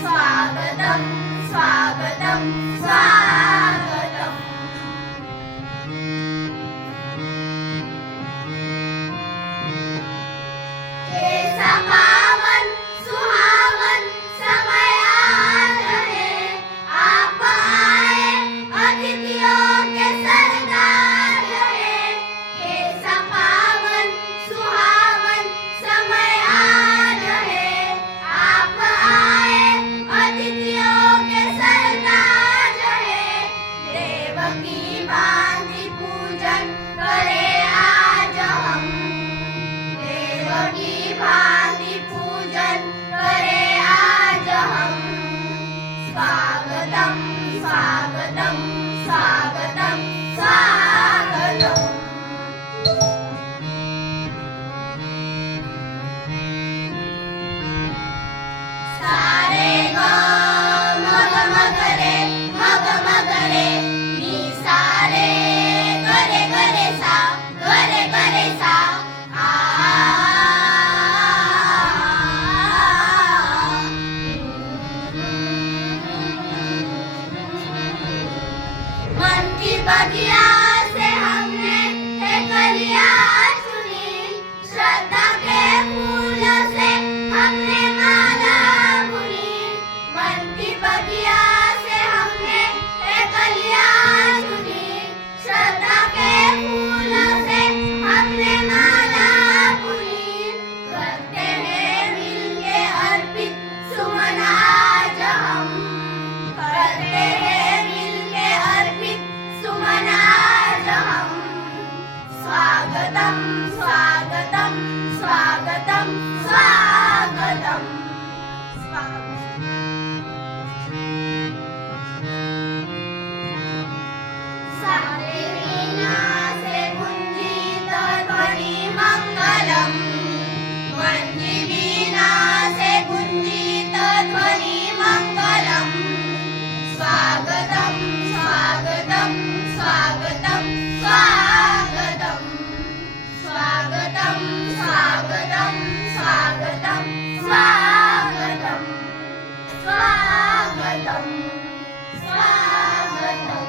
Swabanam, Swabanam, Swabanam. ीमा पूजन करे आज पूजन स्वागतम् स्वागतम् Yeah. Stop. gần xa gần đồng